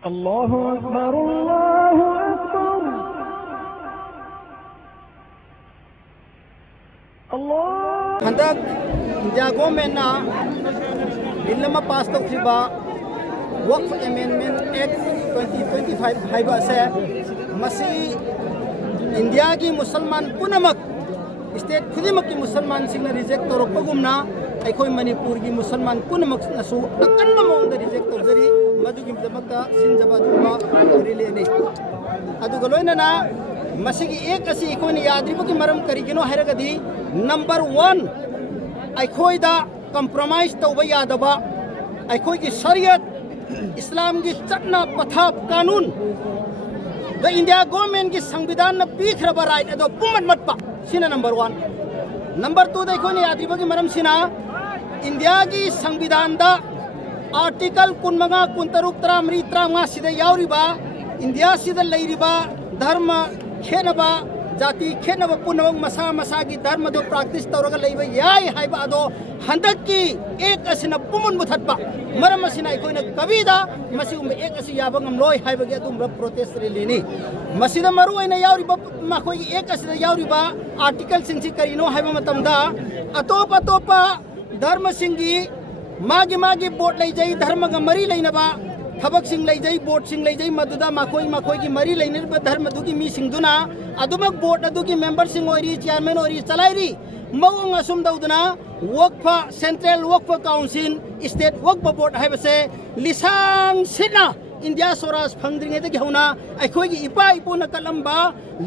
Allahu Akbar, Allahu Akbar. Allah. Handak Indiago mena Billama passed of Hiba Waqf Amendment Act 2025 Haiba se Masi India ki Musalman punamak state खुदिमक की मुसलमान सिंह ने reject तौर पर गुमना ऐकोई मणिपुर की मुसलमान पुनमक नसु अकन्न मोंग reject तौर जरी मधु की दमकता सिंजबा दुबा रिले ने अदुग लोइना मसिगी एक असी ऐकोई ने याद्रिबो की मरम करिगिनो हैरगदी नंबर 1 ऐकोई दा कंप्रोमाइज तौबा यादबा ऐकोई की शरीयत इस्लाम की चटना पथाप कानून द इंडिया गवर्नमेंट की संविधान न पीखरबा राइट अदो पुमत मतपा सिना नंबर 1 नंबर 2 देखो ने याद्रिबो की मरम सिना इंडिया की संविधान दा आर्टिकल 19 कुंतरुक त्रामरी त्रांगा सिदा यावरिबा इंडिया सिदा लैरिबा धर्म खेनबा जाति खेनबा पुनवंग मसा मसा की धर्म दो प्रैक्टिस तौरगा लैबा याय हाइबा अदो हंदक की एक असिना पुमुन मुथतबा मरम असिना कोइना कविदा मसिउम एक असि याबंगम लोय हाइबगे अदुम प्रोटेस्ट रेलीनी मसिदा मरु ओइना यावरिबा मखोई एक असिदा यावरिबा आर्टिकल सिंगसि करिनो हाइबा मतमदा अतोप अतोपा धर्म सिंगी मागी मागी बोट लैजै धर्म ग मरी लैनबा थबक सिंग लैजै बोट सिंग लैजै मदुदा मखोई मखोई की मरी लैनबा धर्म दुगी मी सिंगदुना अदुमक बोट अदुगी मेंबर सिंग ओइरी चेयरमैन ओइरी चलाइरी मौंग असुम दौदना वक्फ सेंट्रल वक्फ काउंसिल स्टेट वक्फ बोर्ड है लिसांग सिना इंडिया सोराज फंद्रिंगे हौना अखोई इपा इपुना कलम्बा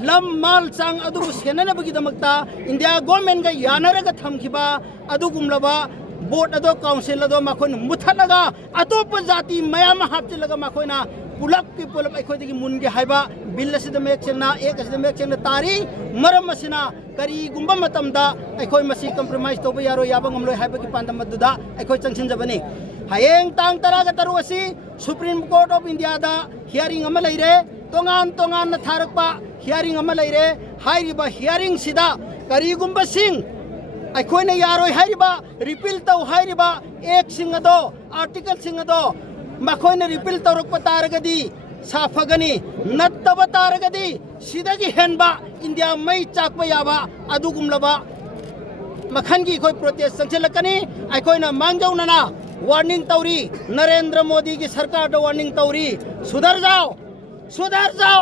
लम माल चांग अदुबु सेननबगिदमक्ता इंडिया गवर्नमेंट गा यानरगा थमखिबा अदुगुमलबा बोर्ड अदो काउंसिल अदो मखोन मुथलगा अतोप जाति मयाम हापचिलगा मखोना पुलप की पुलप अखोदगी मुनगे हाइबा बिल असिद मेक चेंगना एक असिद मेक चेंगना तारी मरम असिना करी गुंबा मतमदा अखोई मसी कंप्रोमाइज तोबा यारो याबंगम लोय हाइबा की पांदम मदुदा अखोई चंगसिनजबनी हयेंग तांग तरागा तरु असि सुप्रीम कोर्ट ऑफ इंडिया दा हियरिंग अमा लैरे तोंगान तोंगान न थारकपा हियरिंग अमा लैरे हाइरिबा हियरिंग सिदा करी गुंबा सिंग अखोई ने यारो हाइरिबा रिपील तौ हाइरिबा एक सिंग अदो आर्टिकल सिंग अदो मखोइने रिपील तौरक तारगदी साफगनी नत्तब तारगदी सिदगी हेनबा इंडिया मई चाकबा याबा अदुगुमलबा मखनगी कोई प्रोटेस्ट संचलकनी अखोइना मांगजौनना वार्निंग तौरी नरेंद्र मोदी की सरकार दो वार्निंग तौरी सुधर जाओ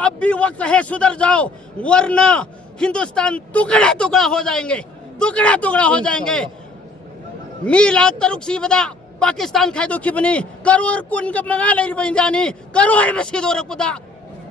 अब भी वक्त है सुधर जाओ वरना हिंदुस्तान टुकड़ा टुकड़ा हो जाएंगे मी लाख तरुक सी बदा पाकिस्तान खाइदो खिबनी करोड़ कुन का मंगा लैरि बइंजानी करोड़ बसिदो रखपदा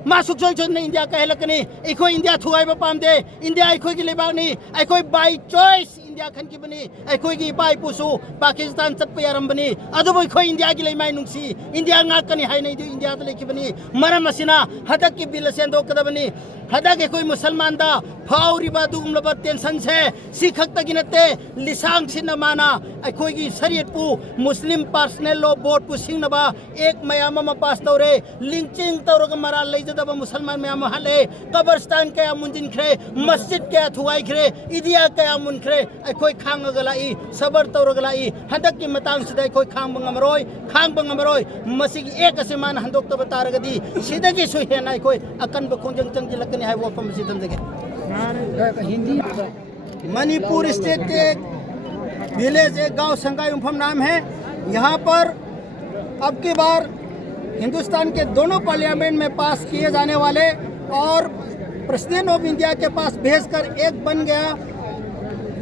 मासुक जोइ जोइ इंडिया कहलकनी एखो इंडिया थुआइबा पामदे इंडिया एखो की लेबानी एखो बाय चॉइस इंडिया खन खिबनी एखो की पाइ पुसु पाकिस्तान चप यारमबनी अदुबो एखो इंडिया की लेमाय नुंसी इंडिया ngakani हाइनै दि इंडिया द लेखिबनी मरम असिना हदक की बिल सेंदो कदबनी हदक एखो मुसलमान दा फाउरिबा दुगुमलबा टेंशन से सिखक तगिनते लिसांग सिना माना एखो की शरीयत पु मुस्लिम पर्सनल लॉ बोर्ड पु सिंगनबा एक मयामा मा पास तौरे लिंचिंग तौरग मरा लैजदबा मुसलमान मयामा हले कब्रस्तान के मुंजिन खरे मस्जिद के थुआई खरे इदिया के मुन खरे अखोई खांगगलाई सबर तौरगलाई हदक की मतंग सिदा अखोई खांग बंगमरोय मसिगी एक असिमान हंदोक तब तारगदी सिदगी सुहेना अखोई अकन बखोंजंग चंगिलकनी है वो फम सिदंदगे हिंदी मणिपुर स्टेट के विलेज एक गांव संगाई उम्फम नाम है। यहाँ पर अब की बार हिंदुस्तान के दोनों पार्लियामेंट में पास किए जाने वाले और प्रेसिडेंट ऑफ इंडिया के पास भेजकर एक बन गया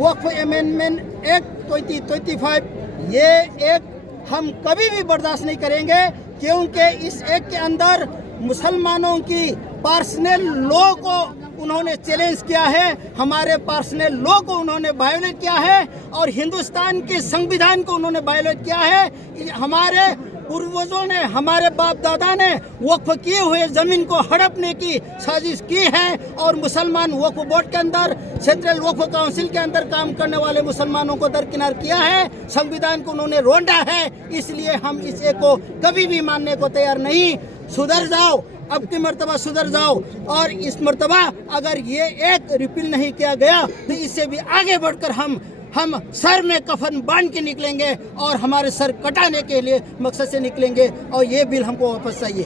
वक्फ अमेंडमेंट एक्ट 2025। ये एक हम कभी भी बर्दाश्त नहीं करेंगे क्योंकि इस एक्ट के अंदर मुसलमानों की पर्सनल लॉ को उन्होंने चैलेंज किया है, हमारे पर्सनल लॉ को उन्होंने वायोलेट किया है और हिंदुस्तान के संविधान को उन्होंने वायोलेट किया है। हमारे पूर्वजों ने हमारे बाप दादा ने वक्फ किए हुए जमीन को हड़पने की साजिश की है और मुसलमान वक्फ बोर्ड के अंदर सेंट्रल वक्फ काउंसिल के अंदर काम करने वाले मुसलमानों को दरकिनार किया है, संविधान को उन्होंने रोंदा है। इसलिए हम इस एक को कभी भी मानने को तैयार नहीं। सुधर जाओ, अब की मर्तबा सुधर जाओ और इस मर्तबा अगर ये एक रिपील नहीं किया गया तो इससे भी आगे बढ़कर हम हम सर में कफन बांध के निकलेंगे और हमारे सर कटाने के लिए मकसद से निकलेंगे और ये बिल हमको वापस चाहिए।